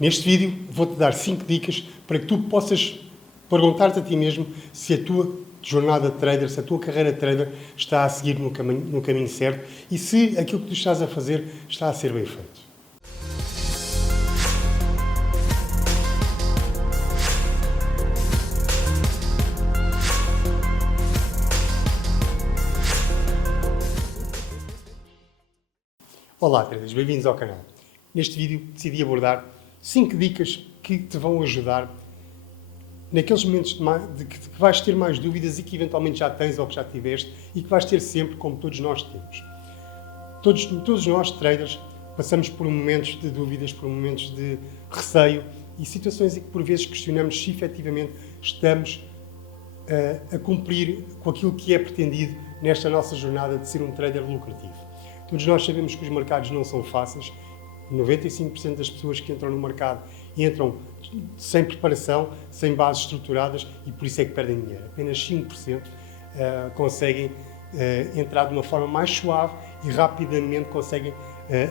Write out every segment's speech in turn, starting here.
Neste vídeo vou-te dar 5 dicas para que tu possas perguntar-te a ti mesmo se a tua jornada de trader, se a tua carreira de trader está a seguir no caminho certo e se aquilo que tu estás a fazer está a ser bem feito. Olá, traders, bem-vindos ao canal. Neste vídeo decidi abordar 5 dicas que te vão ajudar naqueles momentos de que vais ter mais dúvidas e que eventualmente já tens ou que já tiveste e que vais ter sempre, como todos nós temos. Todos nós, traders, passamos por momentos de dúvidas, por momentos de receio e situações em que por vezes questionamos se efetivamente estamos a cumprir com aquilo que é pretendido nesta nossa jornada de ser um trader lucrativo. Todos nós sabemos que os mercados não são fáceis. 95% das pessoas que entram no mercado entram sem preparação, sem bases estruturadas e por isso é que perdem dinheiro. Apenas 5% conseguem entrar de uma forma mais suave e rapidamente conseguem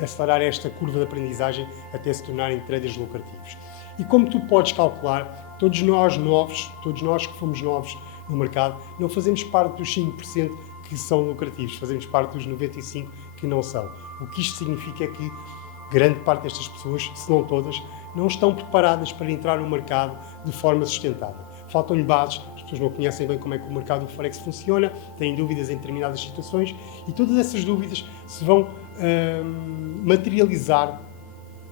acelerar esta curva de aprendizagem até se tornarem traders lucrativos. E como tu podes calcular, todos nós novos, todos nós que fomos novos no mercado, não fazemos parte dos 5% que são lucrativos, fazemos parte dos 95% que não são. O que isto significa é que grande parte destas pessoas, se não todas, não estão preparadas para entrar no mercado de forma sustentável. Faltam-lhe bases, as pessoas não conhecem bem como é que o mercado do Forex funciona, têm dúvidas em determinadas situações e todas essas dúvidas se vão materializar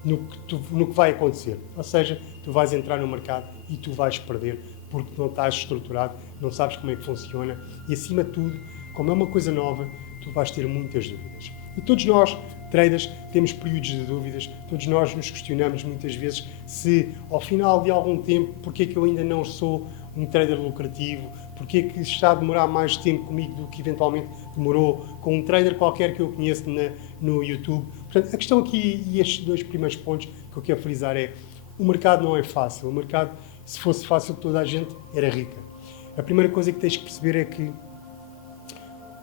no que vai acontecer. Ou seja, tu vais entrar no mercado e tu vais perder porque não estás estruturado, não sabes como é que funciona e, acima de tudo, como é uma coisa nova, tu vais ter muitas dúvidas. E todos nós, traders, temos períodos de dúvidas, todos nós nos questionamos muitas vezes se, ao final de algum tempo, porque é que eu ainda não sou um trader lucrativo, porque é que está a demorar mais tempo comigo do que eventualmente demorou com um trader qualquer que eu conheço no YouTube. Portanto, a questão aqui, e estes 2 primeiros pontos que eu quero frisar é, o mercado não é fácil, o mercado, se fosse fácil, toda a gente era rica. A primeira coisa que tens que perceber é que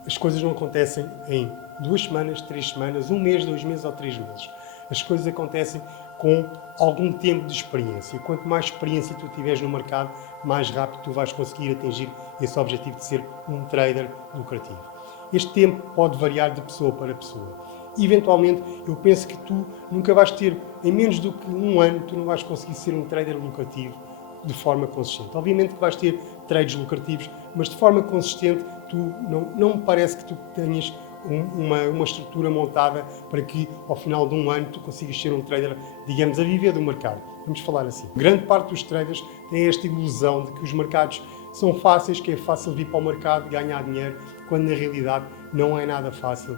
as coisas não acontecem em 2 semanas, 3 semanas, 1 mês, 2 meses ou 3 meses. As coisas acontecem com algum tempo de experiência. Quanto mais experiência tu tiveres no mercado, mais rápido tu vais conseguir atingir esse objetivo de ser um trader lucrativo. Este tempo pode variar de pessoa para pessoa. Eventualmente, eu penso que tu nunca vais ter, em menos do que 1 ano, tu não vais conseguir ser um trader lucrativo de forma consistente. Obviamente que vais ter trades lucrativos, mas de forma consistente, não me parece que tu tenhas uma estrutura montada para que, ao final de 1 ano, tu consigas ser um trader, digamos, a viver do mercado. Vamos falar assim. Grande parte dos traders tem esta ilusão de que os mercados são fáceis, que é fácil vir para o mercado, ganhar dinheiro, quando na realidade não é nada fácil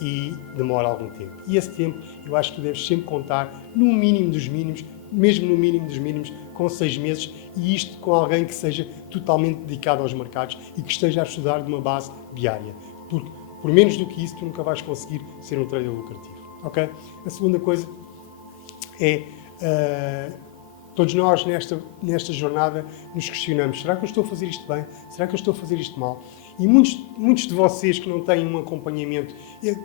e demora algum tempo. E esse tempo, eu acho que tu deves sempre contar no mínimo dos mínimos, mesmo no mínimo dos mínimos, com 6 meses, e isto com alguém que seja totalmente dedicado aos mercados e que esteja a estudar de uma base diária. Porque por menos do que isso, tu nunca vais conseguir ser um trader lucrativo. Ok? A segunda coisa é, todos nós nesta jornada nos questionamos, será que eu estou a fazer isto bem? Será que eu estou a fazer isto mal? E muitos de vocês que não têm um acompanhamento,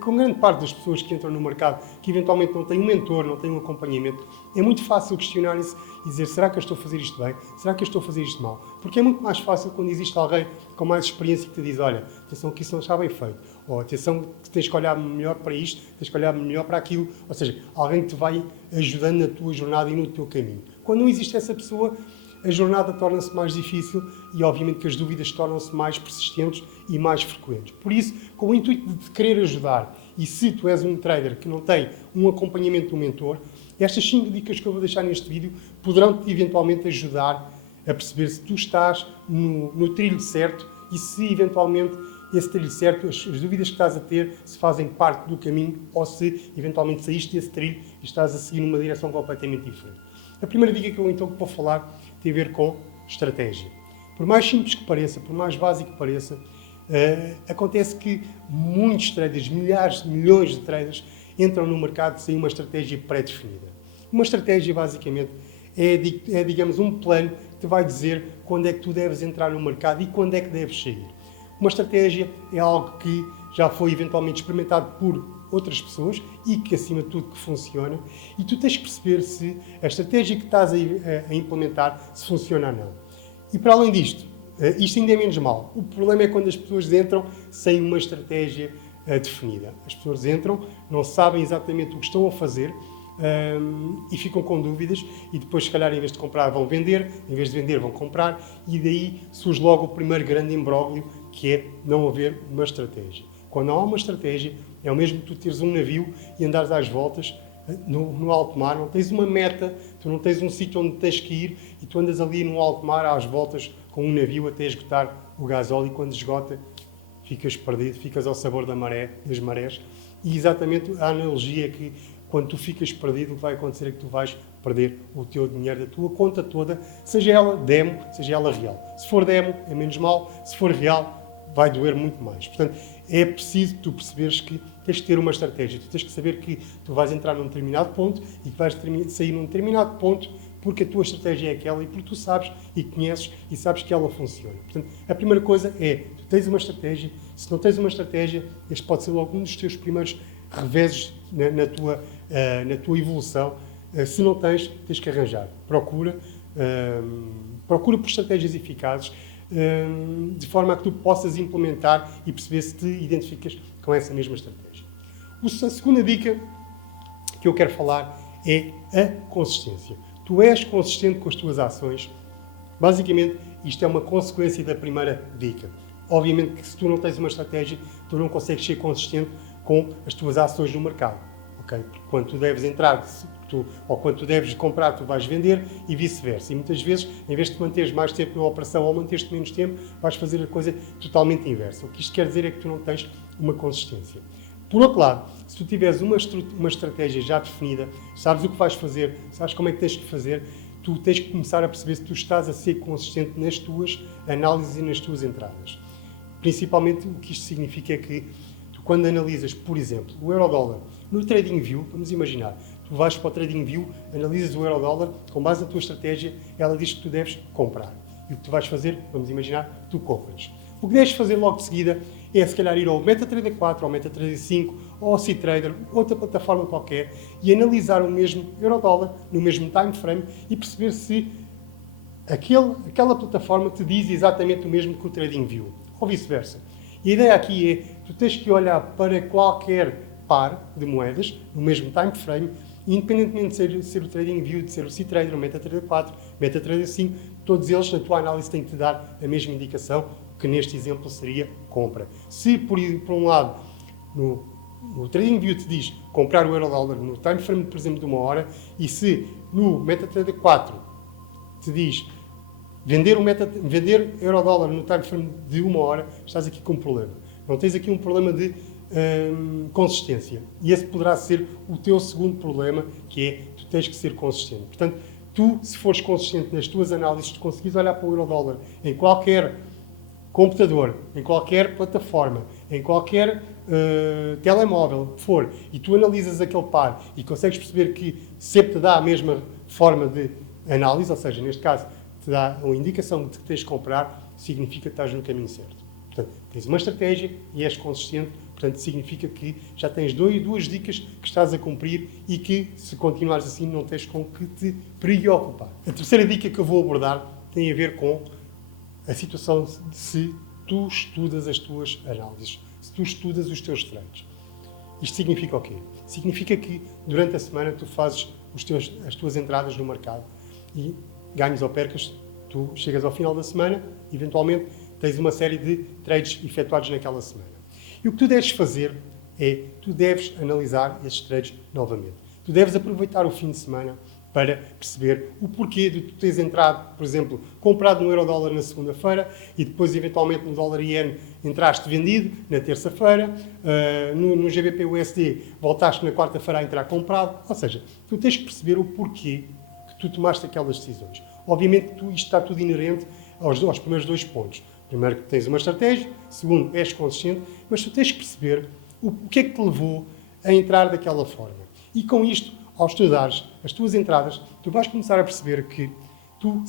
com grande parte das pessoas que entram no mercado, que eventualmente não têm um mentor, não têm um acompanhamento, é muito fácil questionarem-se e dizer, será que eu estou a fazer isto bem? Será que eu estou a fazer isto mal? Porque é muito mais fácil quando existe alguém com mais experiência que te diz, olha, atenção que isso não está bem feito, ou atenção que tens que olhar melhor para isto, tens que olhar melhor para aquilo, ou seja, alguém que te vai ajudando na tua jornada e no teu caminho. Quando não existe essa pessoa, a jornada torna-se mais difícil e, obviamente, que as dúvidas tornam-se mais persistentes e mais frequentes. Por isso, com o intuito de te querer ajudar, e se tu és um trader que não tem um acompanhamento do mentor, estas 5 dicas que eu vou deixar neste vídeo poderão-te eventualmente ajudar a perceber se tu estás no trilho certo e se, eventualmente, esse trilho certo, as dúvidas que estás a ter, se fazem parte do caminho ou se, eventualmente, saíste desse trilho e estás a seguir numa direção completamente diferente. A primeira dica que eu então vou falar tem a ver com estratégia. Por mais simples que pareça, por mais básico que pareça, acontece que muitos traders, milhares, milhões de traders, entram no mercado sem uma estratégia pré-definida. Uma estratégia, basicamente, é, digamos, um plano que te vai dizer quando é que tu deves entrar no mercado e quando é que deves sair. Uma estratégia é algo que já foi eventualmente experimentado por outras pessoas e que, acima de tudo, que funciona. E tu tens que perceber se a estratégia que estás a implementar se funciona ou não. E para além disto, isto ainda é menos mal. O problema é quando as pessoas entram sem uma estratégia definida. As pessoas entram, não sabem exatamente o que estão a fazer e ficam com dúvidas e depois, se calhar, em vez de comprar, vão vender, em vez de vender, vão comprar e daí surge logo o primeiro grande imbróglio, que é não haver uma estratégia. Quando não há uma estratégia, é o mesmo que tu teres um navio e andares às voltas no alto mar, não tens uma meta, tu não tens um sítio onde tens que ir e tu andas ali no alto mar às voltas com um navio até esgotar o gasóleo e quando esgota ficas perdido, ficas ao sabor da maré, das marés. E exatamente a analogia é que quando tu ficas perdido, o que vai acontecer é que tu vais perder o teu dinheiro da tua conta toda, seja ela demo, seja ela real. Se for demo, é menos mal, se for real, vai doer muito mais. Portanto, é preciso tu perceberes que tens que ter uma estratégia. Tu tens que saber que tu vais entrar num determinado ponto e que vais sair num determinado ponto porque a tua estratégia é aquela e porque tu sabes e conheces e sabes que ela funciona. Portanto, a primeira coisa é, tu tens uma estratégia. Se não tens uma estratégia, este pode ser logo um dos teus primeiros reveses na tua evolução. Se não tens, tens que arranjar. Procura por estratégias eficazes, de forma a que tu possas implementar e perceber se te identificas com essa mesma estratégia. A segunda dica que eu quero falar é a consistência. Tu és consistente com as tuas ações. Basicamente, isto é uma consequência da primeira dica. Obviamente que se tu não tens uma estratégia, tu não consegues ser consistente com as tuas ações no mercado. Okay? Porque quando tu deves entrar, ou quando tu deves comprar, tu vais vender e vice-versa. E muitas vezes, em vez de te manteres mais tempo numa operação ou manteres-te menos tempo, vais fazer a coisa totalmente inversa. O que isto quer dizer é que tu não tens uma consistência. Por outro lado, se tu tiveres uma estratégia já definida, sabes o que vais fazer, sabes como é que tens que fazer, tu tens que começar a perceber se tu estás a ser consistente nas tuas análises e nas tuas entradas. Principalmente o que isto significa é que tu, quando analisas, por exemplo, o euro-dólar no TradingView, vamos imaginar, tu vais para o TradingView, analisas o euro-dólar, com base na tua estratégia, ela diz que tu deves comprar. E o que tu vais fazer, vamos imaginar, tu compras. O que deves fazer logo de seguida é, se calhar, ir ao MetaTrader 4, ao MetaTrader 5, ou ao CTrader, outra plataforma qualquer, e analisar o mesmo euro-dólar, no mesmo time frame, e perceber se aquela plataforma te diz exatamente o mesmo que o TradingView, ou vice-versa. E a ideia aqui é, tu tens que olhar para qualquer par de moedas, no mesmo time frame, independentemente de ser o TradingView, de ser o CTrader, o MetaTrader 4, MetaTrader 5, todos eles, na tua análise, têm que te dar a mesma indicação, que neste exemplo seria compra. Se, por um lado, no TradingView te diz comprar o euro-dólar no time frame, por exemplo, de 1 hora, e se no MetaTrader 4 te diz vender euro-dólar no time frame de 1 hora, estás aqui com um problema. Não tens aqui um problema de consistência. E esse poderá ser o teu segundo problema, que é tu tens que ser consistente. Portanto, tu, se fores consistente nas tuas análises, se conseguires olhar para o euro-dólar em qualquer computador, em qualquer plataforma, em qualquer telemóvel que for, e tu analisas aquele par e consegues perceber que sempre te dá a mesma forma de análise, ou seja, neste caso, te dá uma indicação de que tens de comprar, significa que estás no caminho certo. Portanto, tens uma estratégia e és consistente, portanto, significa que já tens duas dicas que estás a cumprir e que, se continuares assim, não tens com que te preocupar. A terceira dica que eu vou abordar tem a ver com a situação de se tu estudas as tuas análises, se tu estudas os teus trades. Isto significa o quê? Significa que, durante a semana, tu fazes as tuas entradas no mercado e, ganhas ou percas, tu chegas ao final da semana, eventualmente, tens uma série de trades efetuados naquela semana. E o que tu deves fazer é, tu deves analisar esses trades novamente. Tu deves aproveitar o fim de semana para perceber o porquê de tu teres entrado, por exemplo, comprado no euro-dólar na segunda-feira e depois, eventualmente, no dólar-iene entraste vendido na terça-feira, no GBP-USD voltaste na quarta-feira a entrar comprado. Ou seja, tu tens que perceber o porquê que tu tomaste aquelas decisões. Obviamente que isto está tudo inerente aos primeiros dois pontos. Primeiro, que tens uma estratégia. Segundo, és consistente. Mas tu tens que perceber o que é que te levou a entrar daquela forma. E com isto, ao estudares as tuas entradas, tu vais começar a perceber que tu,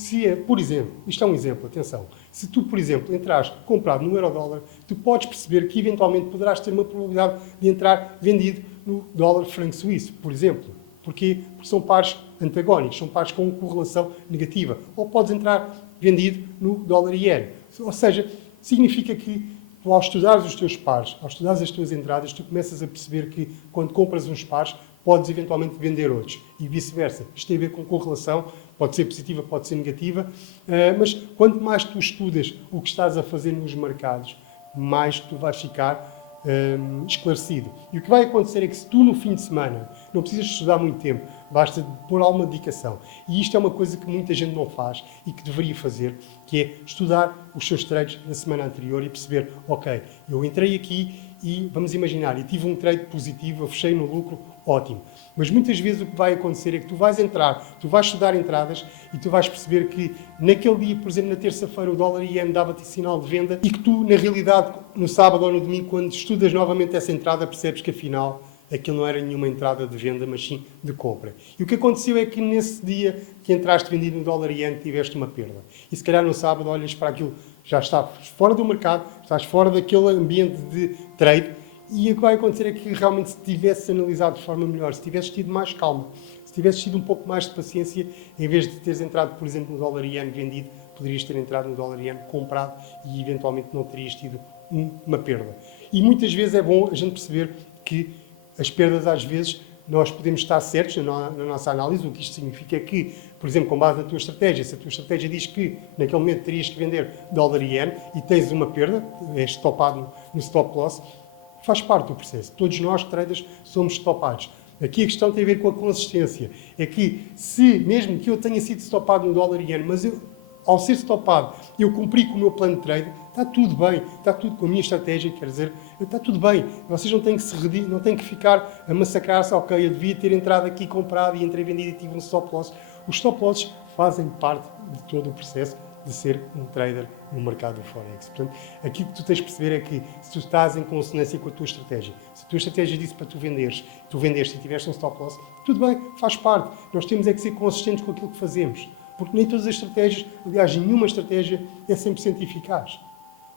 por exemplo, isto é um exemplo, atenção, se tu, por exemplo, entrares comprado no euro-dólar, tu podes perceber que eventualmente poderás ter uma probabilidade de entrar vendido no dólar franco suíço, por exemplo. Porquê? Porque são pares antagónicos, são pares com correlação negativa. Ou podes entrar vendido no dólar iene. Ou seja, significa que tu, ao estudares os teus pares, ao estudares as tuas entradas, tu começas a perceber que quando compras uns pares, podes eventualmente vender outros. E vice-versa. Isto tem a ver com correlação, pode ser positiva, pode ser negativa, mas quanto mais tu estudas o que estás a fazer nos mercados, mais tu vais ficar esclarecido. E o que vai acontecer é que se tu no fim de semana não precisas estudar muito tempo, basta pôr alguma dedicação. E isto é uma coisa que muita gente não faz e que deveria fazer, que é estudar os seus trades da semana anterior e perceber, ok, eu entrei aqui e, vamos imaginar, e tive um trade positivo, eu fechei no lucro, ótimo. Mas muitas vezes o que vai acontecer é que tu vais entrar, tu vais estudar entradas e tu vais perceber que naquele dia, por exemplo, na terça-feira, o dólar iene dava-te sinal de venda e que tu, na realidade, no sábado ou no domingo, quando estudas novamente essa entrada, percebes que afinal aquilo não era nenhuma entrada de venda, mas sim de compra. E o que aconteceu é que nesse dia que entraste vendido no dólar iene, tiveste uma perda. E se calhar no sábado olhas para aquilo, já estás fora do mercado, estás fora daquele ambiente de trade. E o que vai acontecer é que realmente se tivesses analisado de forma melhor, se tivesses tido mais calma, se tivesses tido um pouco mais de paciência, em vez de teres entrado, por exemplo, no dólar iene vendido, poderias ter entrado no dólar iene comprado e eventualmente não terias tido uma perda. E muitas vezes é bom a gente perceber que as perdas, às vezes, nós podemos estar certos na nossa análise. O que isto significa é que, por exemplo, com base na tua estratégia, se a tua estratégia diz que naquele momento terias que vender dólar iene e tens uma perda, és topado no stop loss, faz parte do processo. Todos nós, traders, somos stopados. Aqui a questão tem a ver com a consistência. É que se, mesmo que eu tenha sido stopado no dólar iene, mas eu, ao ser stopado, eu cumpri com o meu plano de trade, está tudo bem, está tudo com a minha estratégia, quer dizer, está tudo bem. Vocês não têm que se redir, não têm que ficar a massacrar-se, ok, eu devia ter entrado aqui comprado e entrei vendido e tive um stop loss. Os stop losses fazem parte de todo o processo de ser um trader no mercado do Forex. Portanto, aquilo que tu tens de perceber é que se tu estás em consonância com a tua estratégia, se a tua estratégia disse para tu vendeste e tiveste um stop loss, tudo bem, faz parte. Nós temos é que ser consistentes com aquilo que fazemos. Porque nem todas as estratégias, aliás, nenhuma estratégia é 100% eficaz.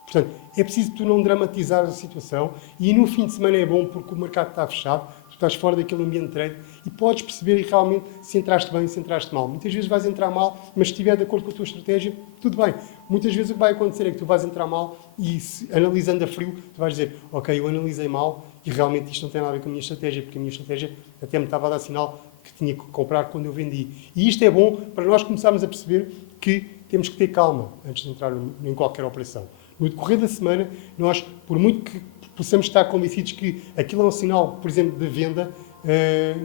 Portanto, é preciso tu não dramatizar a situação e no fim de semana é bom porque o mercado está fechado, tu estás fora daquele ambiente de trade e podes perceber realmente se entraste bem, se entraste mal. Muitas vezes vais entrar mal, mas se estiver de acordo com a tua estratégia, tudo bem. Muitas vezes o que vai acontecer é que tu vais entrar mal e, analisando a frio, tu vais dizer, ok, eu analisei mal e realmente isto não tem nada a ver com a minha estratégia, porque a minha estratégia até me estava a dar sinal que tinha que comprar quando eu vendi. E isto é bom para nós começarmos a perceber que temos que ter calma antes de entrar em qualquer operação. No decorrer da semana, nós, por muito que possamos estar convencidos que aquilo é um sinal, por exemplo, de venda,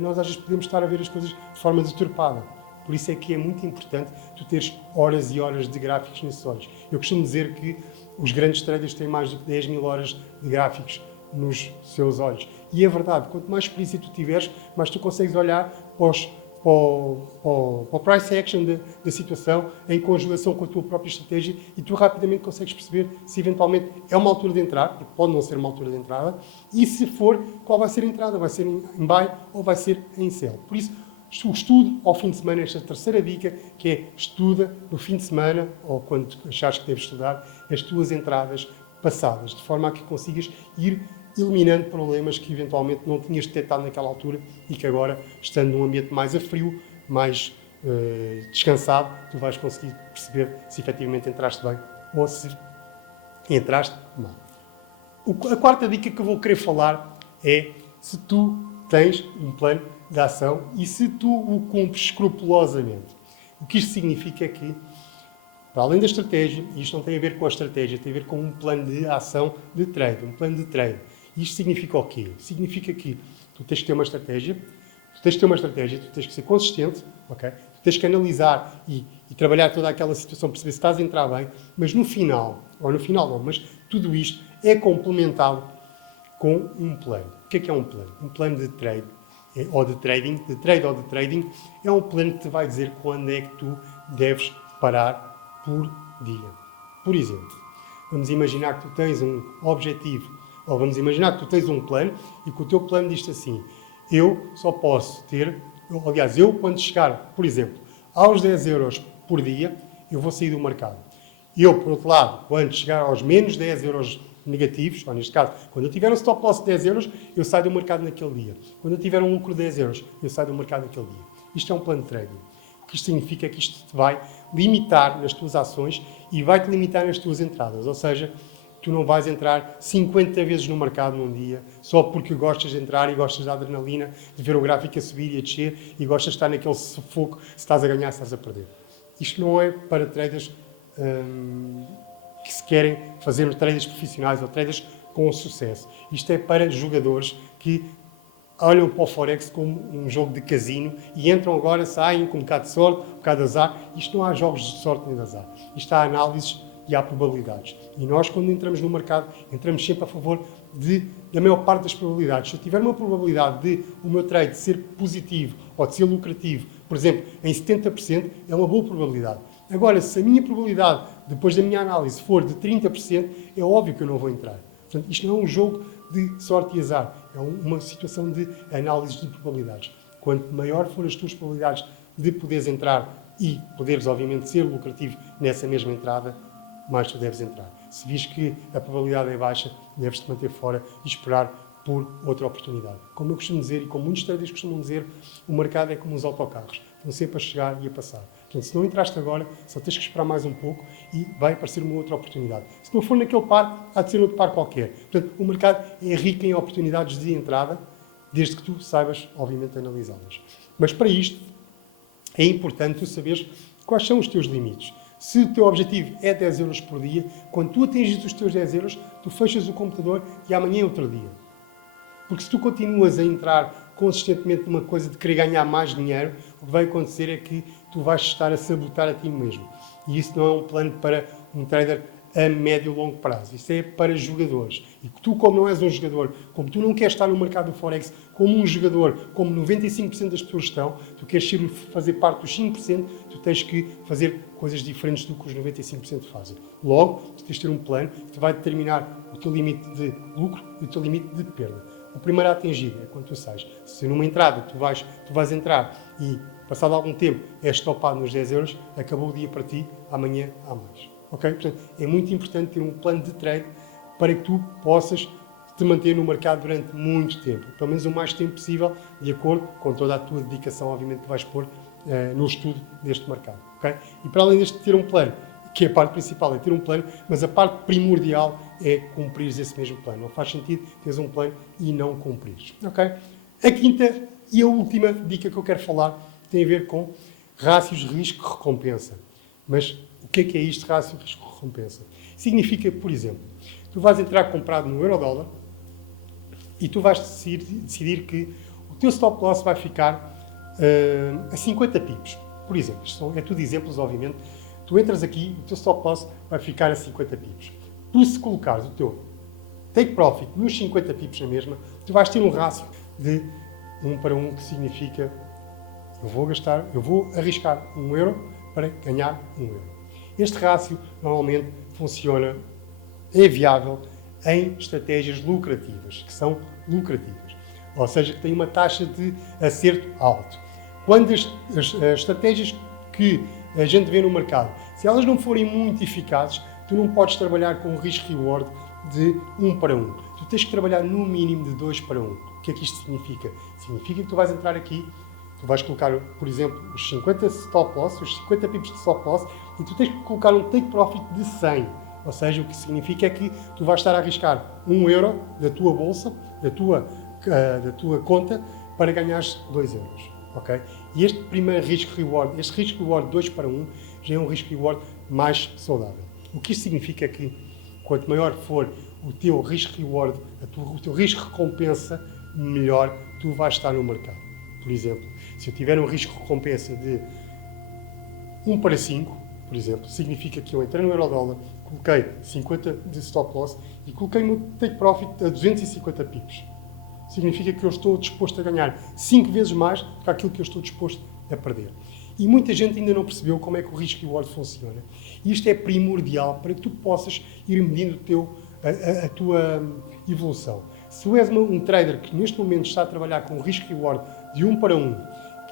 nós às vezes podemos estar a ver as coisas de forma deturpada. Por isso é que é muito importante tu teres horas e horas de gráficos nesses olhos. Eu costumo dizer que os grandes traders têm mais do que 10 mil horas de gráficos nos seus olhos. E é verdade, quanto mais experiência tu tiveres, mais tu consegues olhar para o price action da situação em conjugação com a tua própria estratégia e tu rapidamente consegues perceber se eventualmente é uma altura de entrar, porque pode não ser uma altura de entrada, e se for, qual vai ser a entrada, vai ser em buy ou vai ser em sell. Por isso, o estudo ao fim de semana, esta terceira dica, que é estuda no fim de semana, ou quando achares que deves estudar, as tuas entradas passadas, de forma a que consigas ir eliminando problemas que eventualmente não tinhas detectado naquela altura e que agora, estando num ambiente mais a frio, mais descansado, tu vais conseguir perceber se efetivamente entraste bem ou se entraste mal. A quarta dica que eu vou querer falar é se tu tens um plano de ação e se tu o cumpres escrupulosamente. O que isto significa é que, para além da estratégia, e isto não tem a ver com a estratégia, tem a ver com um plano de ação de trade, um plano de trade. Isto significa o quê? Significa que tu tens que ter uma estratégia, tu tens que ser consistente, okay? Tu tens que analisar e trabalhar toda aquela situação, perceber se estás a entrar bem, mas no final não, mas tudo isto é complementado com um plano. O que é um plano? Um plano de trade ou de trading, é um plano que te vai dizer quando é que tu deves parar por dia. Por exemplo, vamos imaginar que tu tens um objetivo, ou vamos imaginar que tu tens um plano e que o teu plano diz assim, eu só posso ter, aliás, eu quando chegar, por exemplo, aos 10 euros por dia, eu vou sair do mercado. Eu, por outro lado, quando chegar aos menos 10 euros negativos, ou neste caso, quando eu tiver um stop loss de 10 euros, eu saio do mercado naquele dia. Quando eu tiver um lucro de 10 euros, eu saio do mercado naquele dia. Isto é um plano de trading. O que isto significa é que isto te vai limitar nas tuas ações e vai-te limitar nas tuas entradas. Ou seja, tu não vais entrar 50 vezes no mercado num dia, só porque gostas de entrar e gostas da adrenalina, de ver o gráfico a subir e a descer e gostas de estar naquele sufoco, se estás a ganhar, se estás a perder. Isto não é para traders que se querem fazer traders profissionais ou traders com sucesso. Isto é para jogadores que olham para o Forex como um jogo de casino e entram agora, saem com um bocado de sorte, um bocado de azar. Isto não há jogos de sorte nem de azar. Isto há análises e há probabilidades. E nós, quando entramos no mercado, entramos sempre a favor da maior parte das probabilidades. Se eu tiver uma probabilidade de o meu trade ser positivo ou de ser lucrativo, por exemplo, em 70%, é uma boa probabilidade. Agora, se a minha probabilidade, depois da minha análise, for de 30%, é óbvio que eu não vou entrar. Portanto, isto não é um jogo de sorte e azar. É uma situação de análise de probabilidades. Quanto maior forem as tuas probabilidades de poderes entrar e poderes, obviamente, ser lucrativo nessa mesma entrada, mais tu deves entrar. Se vis que a probabilidade é baixa, deves-te manter fora e esperar por outra oportunidade. Como eu costumo dizer, e como muitos traders costumam dizer, o mercado é como os autocarros. Estão sempre a chegar e a passar. Portanto, se não entraste agora, só tens que esperar mais um pouco e vai aparecer uma outra oportunidade. Se não for naquele par, há de ser outro par qualquer. Portanto, o mercado é rico em oportunidades de entrada, desde que tu saibas, obviamente, analisá-las. Mas para isto, é importante tu saberes quais são os teus limites. Se o teu objetivo é 10 euros por dia, quando tu atingires os teus 10 euros, tu fechas o computador e amanhã é outro dia. Porque se tu continuas a entrar consistentemente numa coisa de querer ganhar mais dinheiro, o que vai acontecer é que tu vais estar a sabotar a ti mesmo. E isso não é um plano para um trader a médio e longo prazo. Isso é para jogadores. E tu, como não és um jogador, como tu não queres estar no mercado do Forex como um jogador, como 95% das pessoas estão, tu queres fazer parte dos 5%, tu tens que fazer coisas diferentes do que os 95% fazem. Logo, tu tens de ter um plano que te vai determinar o teu limite de lucro e o teu limite de perda. O primeiro a atingir é quando tu sais. Se numa entrada tu vais entrar e, passado algum tempo, és topado nos 10 euros, acabou o dia para ti, amanhã há mais. Okay? Portanto, é muito importante ter um plano de trade para que tu possas te manter no mercado durante muito tempo. Pelo menos o mais tempo possível, de acordo com toda a tua dedicação, obviamente, que vais pôr no estudo deste mercado. Okay? E para além deste ter um plano, que é a parte principal, é ter um plano, mas a parte primordial é cumprir esse mesmo plano. Não faz sentido teres um plano e não cumprires. Okay? A quinta e a última dica que eu quero falar tem a ver com rácios risco-recompensa. Mas o que é isto, rácio risco-recompensa? Significa, por exemplo, tu vais entrar comprado no euro-dólar e tu vais decidir que o teu stop loss vai ficar a 50 pips. Por exemplo, isto é tudo exemplos, obviamente. Tu entras aqui, o teu stop loss vai ficar a 50 pips. Tu, se colocares o teu take profit nos 50 pips na mesma, tu vais ter um rácio de 1 para 1, que significa eu vou arriscar 1 euro para ganhar 1 euro. Este rácio normalmente funciona, é viável em estratégias lucrativas, que são lucrativas, ou seja, que têm uma taxa de acerto alto. Quando as estratégias que a gente vê no mercado, se elas não forem muito eficazes, tu não podes trabalhar com um risco-reward de 1 para 1. Tu tens que trabalhar no mínimo de 2 para 1. O que é que isto significa? Significa que tu vais entrar aqui, tu vais colocar, por exemplo, os 50 stop loss, os 50 pips de stop loss, e tu tens que colocar um take profit de 100. Ou seja, o que significa é que tu vais estar a arriscar 1 euro da tua bolsa, da tua conta, para ganhares 2 euros. Okay? E este primeiro risco-reward, este risco-reward 2 para 1, já é um risco-reward mais saudável. O que isto significa é que, quanto maior for o teu risco-reward, o teu risco-recompensa, melhor tu vais estar no mercado. Por exemplo, se eu tiver um risco-recompensa de 1 para 5, por exemplo, significa que eu entrei no euro-dólar, coloquei 50 de stop loss e coloquei no take profit a 250 pips. Significa que eu estou disposto a ganhar 5 vezes mais do que aquilo que eu estou disposto a perder. E muita gente ainda não percebeu como é que o risco-reward funciona. E isto é primordial para que tu possas ir medindo a tua evolução. Se tu és um trader que neste momento está a trabalhar com um risco-reward de 1 para 1,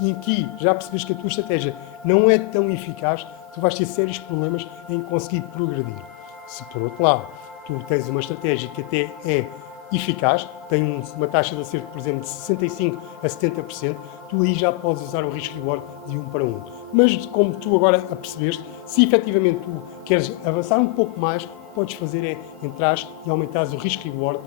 e aqui já percebes que a tua estratégia não é tão eficaz, tu vais ter sérios problemas em conseguir progredir. Se, por outro lado, tu tens uma estratégia que até é eficaz, tem uma taxa de acerto, por exemplo, de 65% a 70%, tu aí já podes usar o risco-reward de 1 para 1. Mas, como tu agora apercebeste, se efetivamente tu queres avançar um pouco mais, o que podes fazer é entrar e aumentares o risco-reward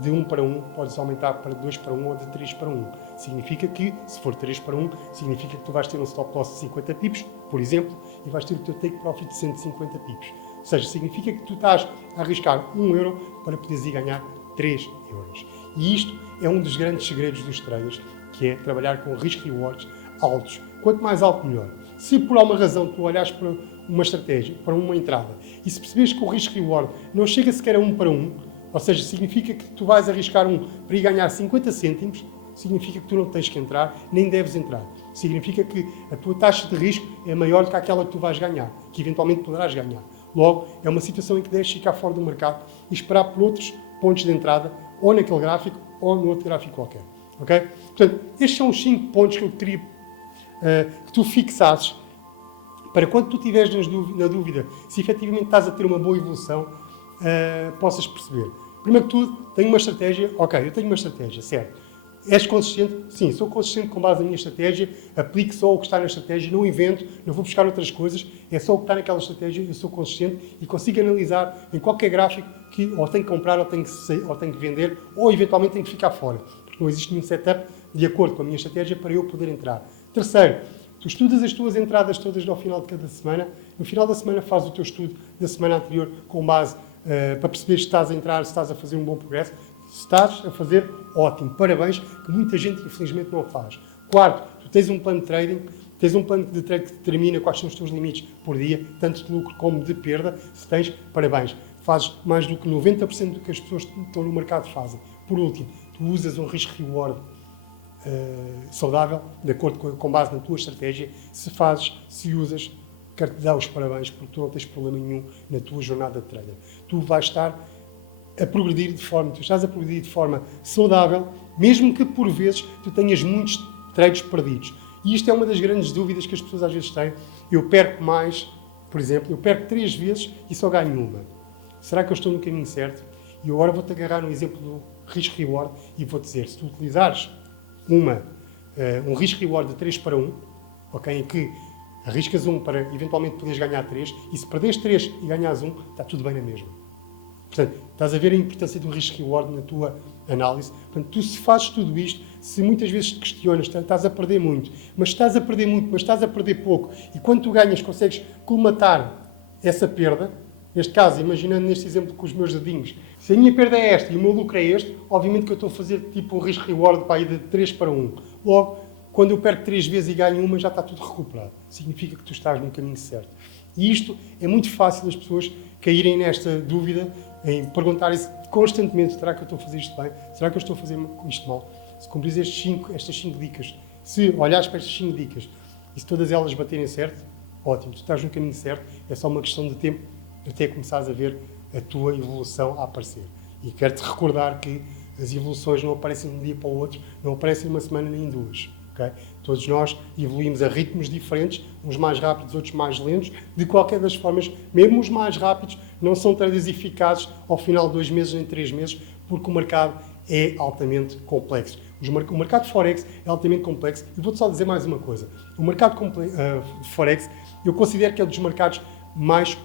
de 1 para 1, podes aumentar para 2 para 1 ou de 3 para 1. Significa que, se for 3 para 1, significa que tu vais ter um stop loss de 50 pips, por exemplo, e vais ter o teu take profit de 150 pips. Ou seja, significa que tu estás a arriscar 1 euro para poderes ir ganhar 3 euros. E isto é um dos grandes segredos dos traders, que é trabalhar com risk-rewards altos. Quanto mais alto, melhor. Se por alguma razão tu olhares para uma estratégia, para uma entrada, e se perceberes que o risk-reward não chega sequer a 1 para 1, ou seja, significa que tu vais arriscar para ir ganhar 50 cêntimos, significa que tu não tens que entrar, nem deves entrar. Significa que a tua taxa de risco é maior do que aquela que tu vais ganhar, que eventualmente poderás ganhar. Logo, é uma situação em que deves ficar fora do mercado e esperar por outros pontos de entrada, ou naquele gráfico, ou no outro gráfico qualquer. Okay? Portanto, estes são os 5 pontos que eu queria que tu fixasses para quando tu estiveres na dúvida se efetivamente estás a ter uma boa evolução, possas perceber. Primeiro que tudo, tenho uma estratégia. Ok, eu tenho uma estratégia, certo. És consistente? Sim, sou consistente com base na minha estratégia, aplico só o que está na estratégia, não invento, não vou buscar outras coisas, é só o que está naquela estratégia, eu sou consistente e consigo analisar em qualquer gráfico que ou tenho que comprar, ou tenho que sair, ou tenho que vender, ou eventualmente tenho que ficar fora, porque não existe nenhum setup de acordo com a minha estratégia para eu poder entrar. Terceiro, tu estudas as tuas entradas todas ao final de cada semana, no final da semana fazes o teu estudo da semana anterior com base para perceber se estás a entrar, se estás a fazer um bom progresso. Se estás a fazer, ótimo, parabéns, que muita gente infelizmente não faz. Quarto, tu tens um plano de trading, tens um plano de trade que determina quais são os teus limites por dia, tanto de lucro como de perda. Se tens, parabéns, fazes mais do que 90% do que as pessoas que estão no mercado fazem. Por último, tu usas um risco-reward saudável, de acordo com base na tua estratégia. Se fazes, se usas, quero-te dar os parabéns, porque tu não tens problema nenhum na tua jornada de trader. Tu vais estar a progredir tu estás a progredir de forma saudável, mesmo que por vezes tu tenhas muitos trades perdidos. E isto é uma das grandes dúvidas que as pessoas às vezes têm. Eu perco mais, por exemplo, eu perco 3 vezes e só ganho uma. Será que eu estou no caminho certo? E agora vou-te agarrar no exemplo do risco-reward e vou-te dizer, se tu utilizares um risco-reward de 3 para 1, okay, em que arriscas 1 para eventualmente poderes ganhar 3, e se perderes 3 e ganhas 1, está tudo bem na mesma. Portanto, estás a ver a importância do risco-reward na tua análise. Portanto, tu se fazes tudo isto, se muitas vezes te questionas, estás a perder muito, mas estás a perder pouco, e quando tu ganhas consegues colmatar essa perda, neste caso, imaginando neste exemplo com os meus dedinhos, se a minha perda é esta e o meu lucro é este, obviamente que eu estou a fazer tipo um risco-reward para ir de 3 para 1. Logo, quando eu perco 3 vezes e ganho uma, já está tudo recuperado. Significa que tu estás no caminho certo. E isto é muito fácil as pessoas caírem nesta dúvida, em perguntarem-se constantemente, será que eu estou a fazer isto bem? Será que eu estou a fazer isto mal? Se cumprires estas 5 dicas, se olhares para estas 5 dicas e se todas elas baterem certo, ótimo, tu estás no caminho certo, é só uma questão de tempo até começares a ver a tua evolução a aparecer. E quero-te recordar que as evoluções não aparecem de um dia para o outro, não aparecem uma semana nem 2. Okay? Todos nós evoluímos a ritmos diferentes, uns mais rápidos, outros mais lentos. De qualquer das formas, mesmo os mais rápidos não são traders eficazes ao final de 2 meses nem 3 meses, porque o mercado é altamente complexo. O mercado de Forex é altamente complexo. E vou-te só dizer mais uma coisa. O mercado de Forex, eu considero que é um dos mercados mais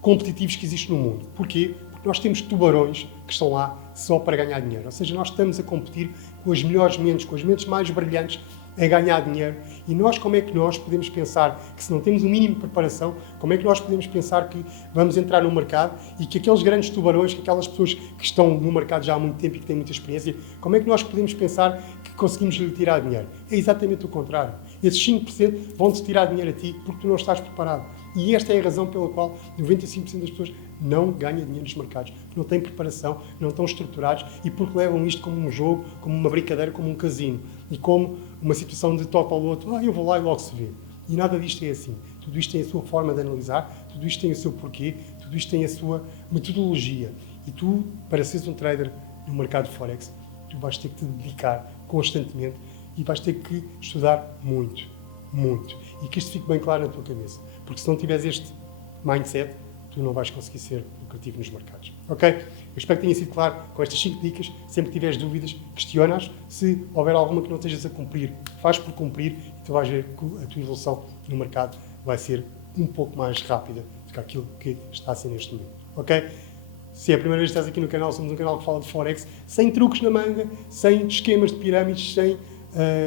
competitivos que existe no mundo. Porquê? Porque nós temos tubarões que estão lá só para ganhar dinheiro. Ou seja, nós estamos a competir com as melhores mentes, com as mentes mais brilhantes a ganhar dinheiro. E nós, como é que nós podemos pensar que se não temos um mínimo de preparação, como é que nós podemos pensar que vamos entrar no mercado e que aqueles grandes tubarões, que aquelas pessoas que estão no mercado já há muito tempo e que têm muita experiência, como é que nós podemos pensar que conseguimos lhe tirar dinheiro? É exatamente o contrário. Esses 5% vão-te tirar dinheiro a ti porque tu não estás preparado. E esta é a razão pela qual 95% das pessoas não ganham dinheiro nos mercados. Porque não têm preparação, não estão estruturados e porque levam isto como um jogo, como uma brincadeira, como um casino. E como uma situação de top ao outro, eu vou lá e logo se vê. E nada disto é assim. Tudo isto tem a sua forma de analisar, tudo isto tem o seu porquê, tudo isto tem a sua metodologia. E tu, para seres um trader no mercado de Forex, tu vais ter que te dedicar constantemente e vais ter que estudar muito, muito. E que isto fique bem claro na tua cabeça. Porque se não tiveres este mindset, tu não vais conseguir ser lucrativo nos mercados. Ok? Eu espero que tenha sido claro com estas 5 dicas. Sempre que tiveres dúvidas, questiona-as. Se houver alguma que não estejas a cumprir, faz por cumprir e tu vais ver que a tua evolução no mercado vai ser um pouco mais rápida do que aquilo que está a ser neste momento. Ok? Se é a primeira vez que estás aqui no canal, somos um canal que fala de Forex, sem truques na manga, sem esquemas de pirâmides, sem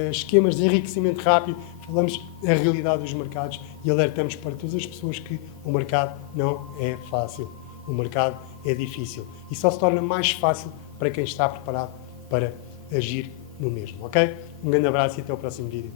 esquemas de enriquecimento rápido. Falamos da realidade dos mercados e alertamos para todas as pessoas que o mercado não é fácil. O mercado é difícil. E só se torna mais fácil para quem está preparado para agir no mesmo. Ok? Um grande abraço e até o próximo vídeo.